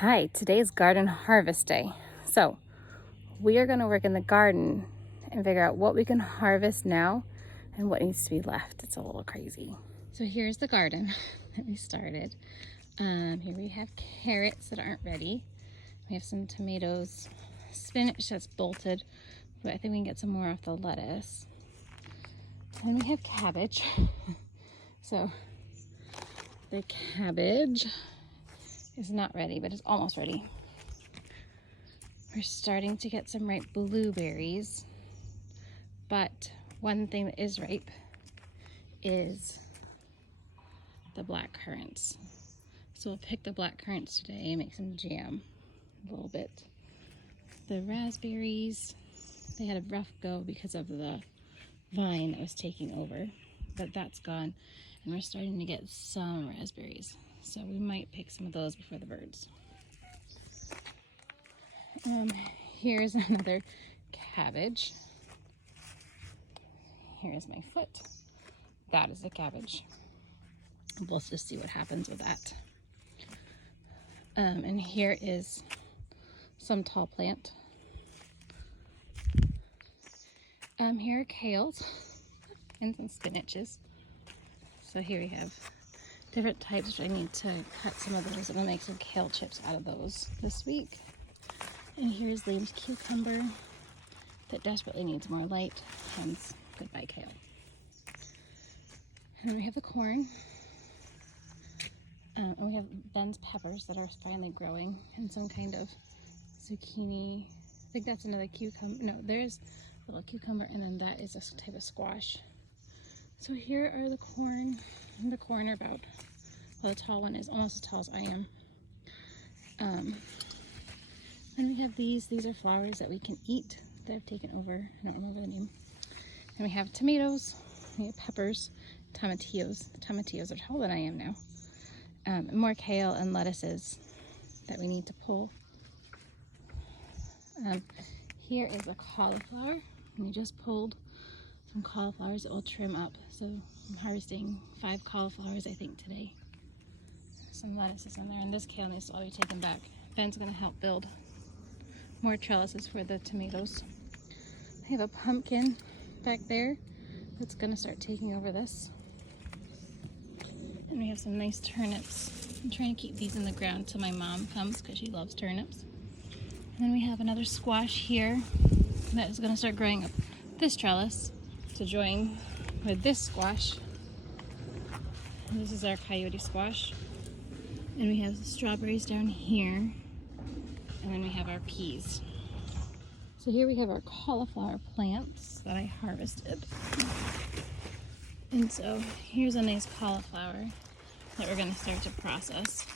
Hi, today's garden harvest day. So we are going to work in the garden and figure out what we can harvest now and what needs to be left. It's a little crazy. So here's the garden that we started. Here we have carrots that aren't ready. We have some tomatoes, spinach that's bolted, but I think we can get some more off the lettuce. And we have cabbage. So the cabbage is not ready, but it's almost ready. We're starting to get some ripe blueberries, but one thing that is ripe is the black currants. So we'll pick the black currants today and make some jam a little bit. The raspberries, they had a rough go because of the vine that was taking over, but that's gone, and we're starting to get some raspberries. So we might pick some of those before the birds. Here's another cabbage. Here's my foot. That is the cabbage. We'll just see what happens with that. And here is some tall plant. Here are kales and some spinaches. So here we have different types. I need to cut some of those. I'm gonna make some kale chips out of those this week. And here's Liam's cucumber that desperately needs more light, hence goodbye kale. And then we have the corn. And we have Ben's peppers that are finally growing, and some kind of zucchini. I think that's another cucumber. No, there's a little cucumber, and then that is a type of squash. So here are the corn. And the corn are about, well, the tall one is almost as tall as I am. Then we have these are flowers that we can eat that I've taken over. I don't remember the name. And we have tomatoes, we have peppers, tomatillos. The tomatillos are taller than I am now. And more kale and lettuces that we need to pull. Here is a cauliflower. We just pulled some cauliflowers that we'll trim up. So I'm harvesting 5 cauliflowers, I think, today. Some lettuces in there, and this kale needs to all be taken back. Ben's gonna help build more trellises for the tomatoes. I have a pumpkin back there that's gonna start taking over this. And we have some nice turnips. I'm trying to keep these in the ground till my mom comes because she loves turnips. And then we have another squash here that is gonna start growing up this trellis to join with this squash. And this is our coyote squash. And we have strawberries down here. And then we have our peas. So here we have our cauliflower plants that I harvested. And so here's a nice cauliflower that we're going to start to process.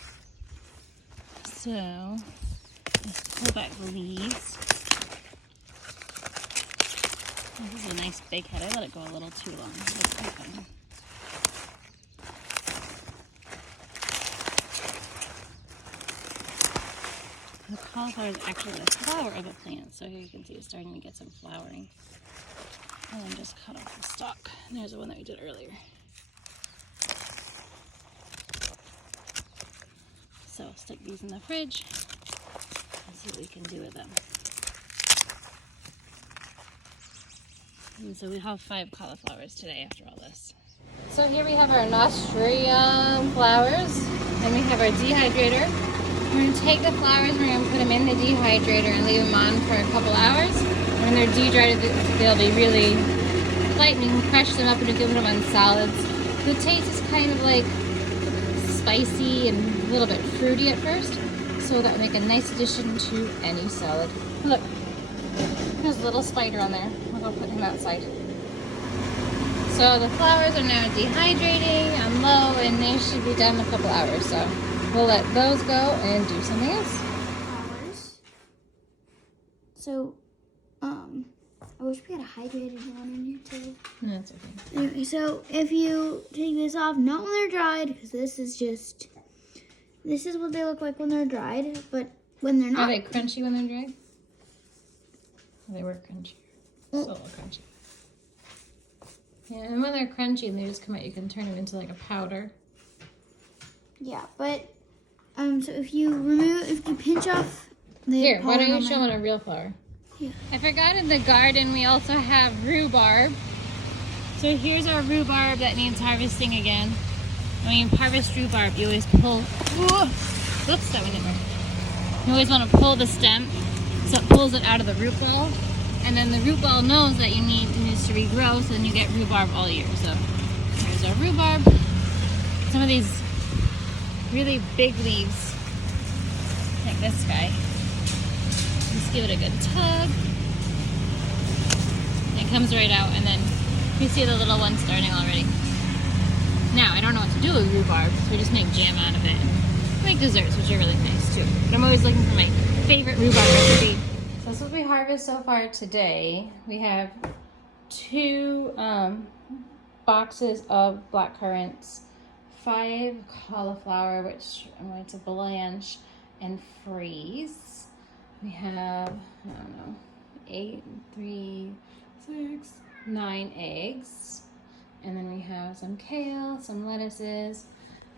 So let's pull back the leaves. This is a nice big head. I let it go a little too long. It's fine. The cauliflower is actually the flower of a plant, so here you can see it's starting to get some flowering. And then just cut off the stalk. And there's the one that we did earlier. So I'll stick these in the fridge and see what we can do with them. And so we have 5 cauliflowers today after all this. So here we have our nasturtium flowers, and we have our dehydrator. We're going to take the flowers, we're going to put them in the dehydrator and leave them on for a couple hours. When they're dehydrated, they'll be really light, and you can crush them up and you can put them on salads. The taste is kind of like spicy and a little bit fruity at first, so that will make a nice addition to any salad. Look, there's a little spider on there. I'll go put him outside. So the flowers are now dehydrating on low, and they should be done in a couple hours. So we'll let those go and do something else. Flowers. So, I wish we had a hydrated one in here too. No, that's okay. Anyway, so if you take this off, not when they're dried, because this is what they look like when they're dried, but when they're not. Are they crunchy when they're dried? They were crunchy. Still a little crunchy. Yeah, and when they're crunchy and they just come out, you can turn them into like a powder. Yeah, but So if you pinch off the Here, why don't pollen you on show my- on a real flower? Yeah. I forgot in the garden we also have rhubarb. So here's our rhubarb that needs harvesting again. When you harvest rhubarb, you always pull. Oops, that went in there. You always want to pull the stem so it pulls it out of the root ball. And then the root ball knows that it needs to regrow, so then you get rhubarb all year. So here's our rhubarb. Some of these really big leaves, like this guy. Just give it a good tug. It comes right out, and then you see the little one starting already. Now, I don't know what to do with rhubarb, so we just make jam out of it. Make desserts, which are really nice too. But I'm always looking for my favorite rhubarb recipe. So this is what we harvest so far today. We have 2 boxes of black currants, 5 cauliflower, which I'm going to blanch and freeze. We have, I don't know, 8, 3, 6, 9 eggs. And then we have some kale, some lettuces,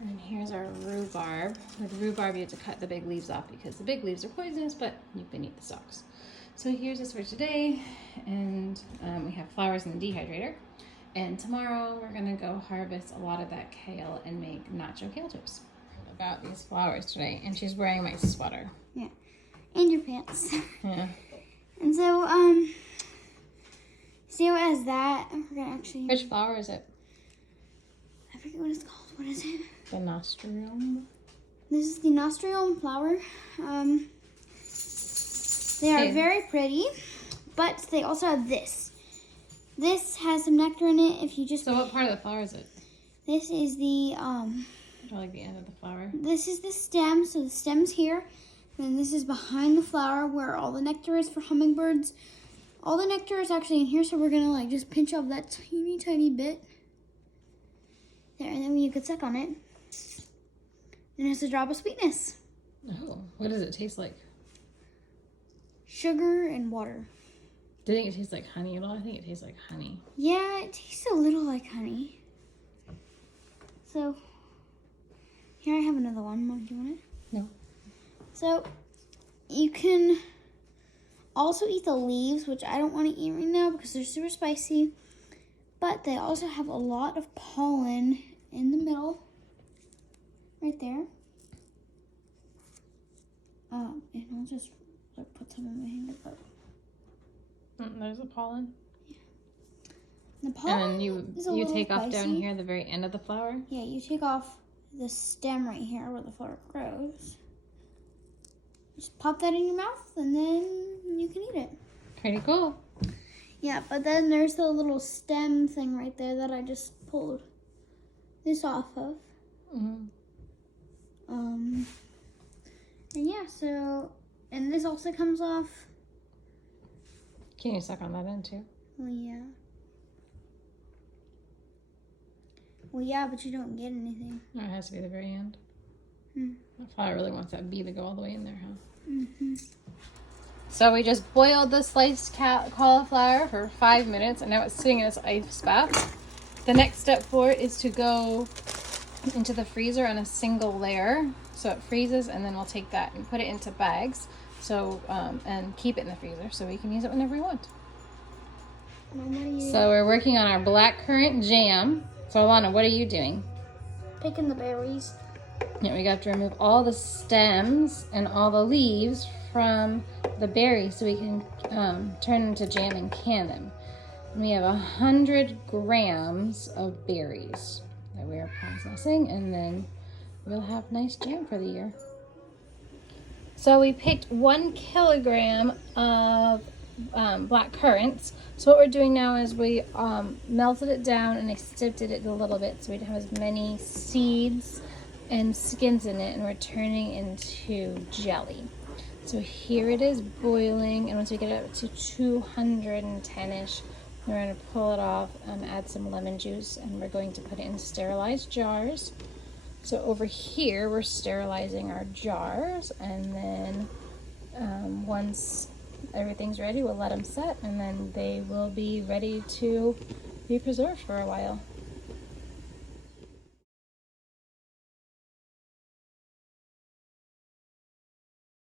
and then here's our rhubarb. With rhubarb, you have to cut the big leaves off because the big leaves are poisonous, but you can eat the stalks. So here's this for today, and we have flowers in the dehydrator. And tomorrow we're gonna go harvest a lot of that kale and make nacho kale chips. About these flowers today, and she's wearing my sweater. Yeah, and your pants. Yeah. And so so as that, we're gonna actually. Which flower is it? I forget what it's called. What is it? The nostrium. This is the nostrium flower. They are very pretty, but they also have this. This has some nectar in it. If you just. So what part of the flower is it? This is the Or like the end of the flower? This is the stem. So the stem's here, and this is behind the flower where all the nectar is for hummingbirds. All the nectar is actually in here, so we're gonna like just pinch off that teeny tiny bit there, and then you could suck on it. And it's a drop of sweetness. Oh, what does it taste like? Sugar and water. Do you think it tastes like honey at all? I think it tastes like honey. Yeah, it tastes a little like honey. So, here I have another one. Mom, do you want it? No. So, you can also eat the leaves, which I don't want to eat right now because they're super spicy. But they also have a lot of pollen in the middle. Right there. And I'll just like put some in my hand. There's the pollen. The pollen And then you is a little take off down spicy. here the very end of the flower. Yeah, you take off the stem right here where the flower grows. Just pop that in your mouth and then you can eat it. Pretty cool. Yeah, but then there's the little stem thing right there that I just pulled this off of. Mm-hmm. And yeah, so, and this also comes off. Can you suck on that end too? Well, yeah. Well, yeah, but you don't get anything. No, it has to be the very end. Hmm. The flower really wants that bee to go all the way in there, huh? Mm-hmm. So we just boiled the sliced cauliflower for 5 minutes, and now it's sitting in its ice bath. The next step for it is to go into the freezer on a single layer, so it freezes, and then we'll take that and put it into bags. So and keep it in the freezer so we can use it whenever we want. So we're working on our blackcurrant jam. So Alana, what are you doing? Picking the berries. Yeah, we got to remove all the stems and all the leaves from the berries so we can turn them into jam and can them. And we have 100 grams of berries that we are processing, and then we'll have nice jam for the year. So we picked 1 kilogram of black currants. So what we're doing now is we melted it down and sifted it a little bit so we don't have as many seeds and skins in it, and we're turning into jelly. So here it is boiling, and once we get it up to 210-ish, we're going to pull it off and add some lemon juice, and we're going to put it in sterilized jars. So over here we're sterilizing our jars, and then once everything's ready, we'll let them set, and then they will be ready to be preserved for a while.